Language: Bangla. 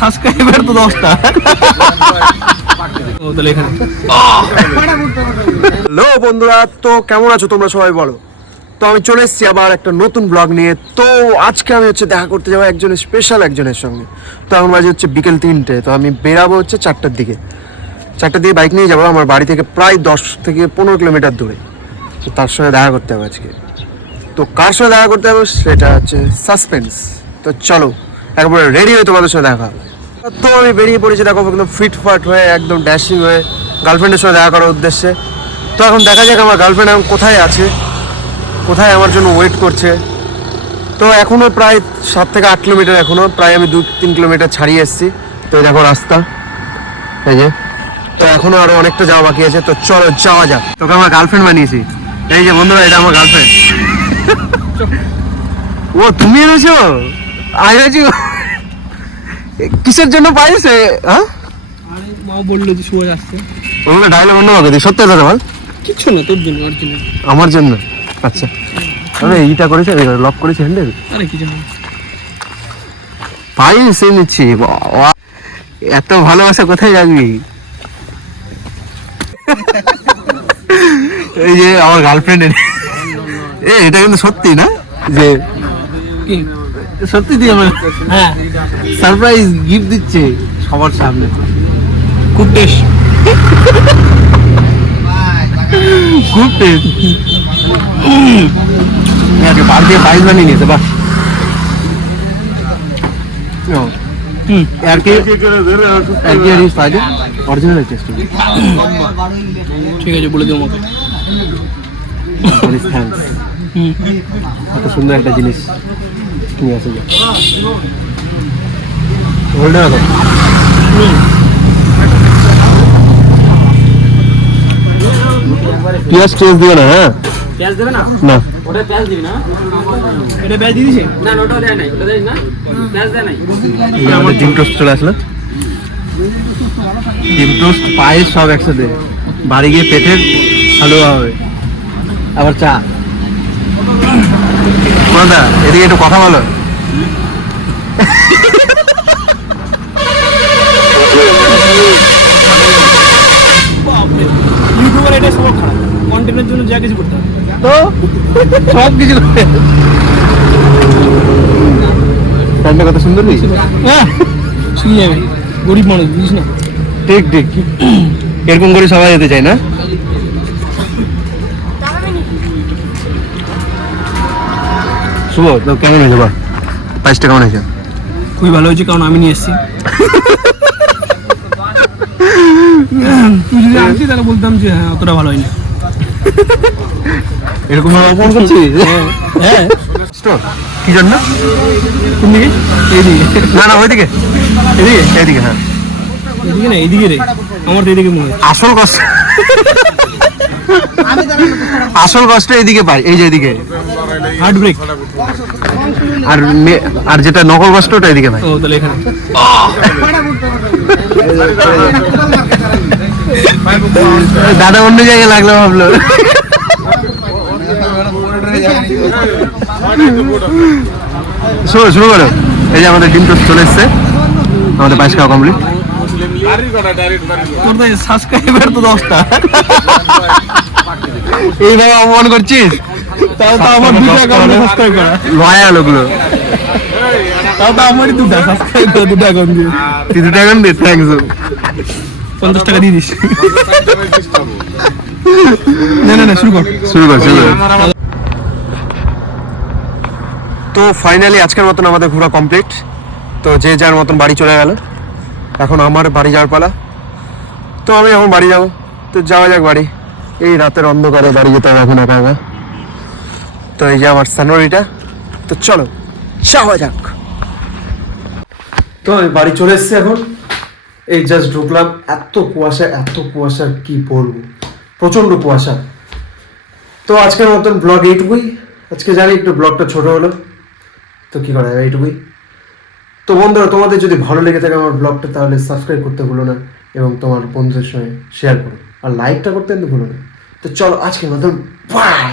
সাবস্ক্রাইবার তো 10টা। হ্যালো বন্ধুরা, তো কেমন আছো তোমরা সবাই বলো। তো আমি চলে এসেছি আবার একটা নতুন ব্লগ নিয়ে। তো আজকে আমি দেখা করতে যাবো একজনের স্পেশাল একজনের সঙ্গে। তো এখন বাজে বিকেল 3টে। তো আমি বেরাবো 4টার দিকে। 4টার দিকে বাইক নিয়ে যাবো আমার বাড়ি থেকে প্রায় 10 থেকে 15 কিলোমিটার দূরে। তো তার সঙ্গে দেখা করতে হবে আজকে। তো কার সঙ্গে দেখা করতে হবে সেটা হচ্ছে সাসপেন্স। তো চলো একবারে রেডি হয়ে তোমাদের সঙ্গে দেখা হবে। তো আমি বেরিয়ে পড়েছি, দেখো একদম ফিটফাট হয়ে একদম ড্যাশিং হয়ে গার্লফ্রেন্ডের সঙ্গে দেখা করার উদ্দেশ্যে। তো এখন দেখা যাক আমার গার্লফ্রেন্ড এখন কোথায় আছে, কোথায় আমার জন্য ওয়েট করছে। তো এখনও প্রায় 7 থেকে 8 কিলোমিটার, এখনও প্রায় আমি 2-3 কিলোমিটার ছাড়িয়ে এসেছি। তো দেখো রাস্তা এই যে। তো এখনও আরও অনেকটা যাওয়া বাকি আছে। তো চলো যাওয়া যাক। তোকে আমার গার্লফ্রেন্ড বানিয়েছি। এই যে বন্ধুরা, এটা আমার গার্লফ্রেন্ড। ও তুমি এনেছো? আইছি কিসের জন্য পাইছে? হ্যাঁ মা বললো যে সুভাষ আসছে। ওগুলো ডায়লগ অন্য ভাবে সত্যি কথা বল। কিচ্ছু না, তোর জন্য অরিজিনাল। আমার জন্য? আচ্ছা, আরে এইটা করেছে, লক করেছে হ্যান্ডেল। আরে কি জানো পাইছে নিচ্ছি। এত ভালোবাসা কোথায় যাবি? এই যে আমার গার্লফ্রেন্ড। এটা কিন্তু সত্যি না যে কি সত্যি দিয়ে আমার হ্যাঁ সারপ্রাইজ গিফট দিচ্ছে সবার সামনে। খুব টেস্ট, খুব টেস্ট। বার দিয়ে প্রাইজ বানিয়ে নিয়েছে। বাহ, অরিজিনাল টেস্ট। ঠিক আছে, বলে দিও আমাকে। থ্যাঙ্কস, এত সুন্দর একটা জিনিস নিয়ে আসে। পেঁয়াজ টেস্ট দিও না। হ্যাঁ পেঁয়াজ দেবে না? না, ওটা পেঁয়াজ দিবি না। এটা পেঁয়াজ দিয়ে দিছে না? ওটা দেয় নাই, ওটা দেয় না, পেঁয়াজ দেয় নাই। আমাদের ডিম টোস্ট চলে আসলো। ডিম টোস্ট পায়েস সব একসাথে। বাড়ি গিয়ে পেটের হালুয়া হবে, আবার চা। কোনটা? এদিকে একটু কথা বলো। ইউটিউবার এটা সব খারাপ, কন্টেন্টের জন্য যা কিছু করতে হবে। তো সব কিছু প্যান্টটা কত সুন্দর নেই? হ্যাঁ শুনি যাবে, গরিব মানুষ বুঝিস না। ঠিক ঠিক, এরকম করে সবাই যেতে চায় না? শুভ, তো কেমন হয়েছে বা? প্রাইসটা কেমন হয়েছে? খুবই ভালো হয়েছে, কারণ আমি নিয়ে এসেছি। তুই যদি আসতি তাহলে বলতাম যে হ্যাঁ অতটা ভালো হয়নি। এরকম অপমান করছিস? হ্যাঁ কি জন্য? কোন দিকে? এইদিকে না না, ওইদিকে। এদিকে এইদিকে, হ্যাঁ। এদিকে না, এইদিকে রে। আমার তো এদিকে মনে হয় আসল কষ্ট, আসল কষ্ট এদিকে পাই, এই যে এদিকে। Heart break. আর আর যেটা নকল কষ্ট ওটা এদিকে পাই। ও তাহলে এখানে দাদা অন্য জায়গায় লাগলো ভাবলো। শুরু করো। এই যে আমাদের ডিম টোস্ট চলে এসছে, আমাদের পায়েস খাওয়া কমপ্লিট। তোর তো সাবস্ক্রাইবার তো 10টা। এইভাবে অপমান করছিস? তাও তো আমার 2টা অ্যাকাউন্ট সাবস্ক্রাইব করা। লয়াল ওগুলো। তাও তো আমারই 2টা সাবস্ক্রাইব করা, 2টা অ্যাকাউন্ট দিয়ে। তুই 2 টাকা দে, থ্যাংকস। 50 টাকা দিয়ে দিস। না না না, শুরু কর। তো ফাইনালি আজকের মতন আমাদের ঘোরা কমপ্লিট। তো যে যার মতন বাড়ি চলে গেল। এখন আমার বাড়ি যাওয়ার পালা। তো আমি এখন বাড়ি যাবো। তো যাওয়া যাক বাড়ি। এই রাতের অন্ধকারে বাড়ি যেতে হবে এখন একা একা। তো এই যে আমার সানোরিটা। তো চলো যাওয়া যাক। তো আমি বাড়ি চলে এসেছি এখন। এই জাস্ট ঢুকলাম, এত কুয়াশা কি বলবো, প্রচন্ড কুয়াশা। তো আজকের মতন ব্লগ এইটুকুই। আজকে জানি একটু ব্লগটা ছোট হলো, তো কি করা যাবে, এইটুকুই। তো বন্ধুরা, তোমাদের যদি ভালো লেগে থাকে আমার ব্লগটা, তাহলে সাবস্ক্রাইব করতে ভুলো না এবং তোমার বন্ধুদের সঙ্গে শেয়ার করো, আর লাইকটা করতে কিন্তু ভুলো না। তো চলো আজকের মতন বাই।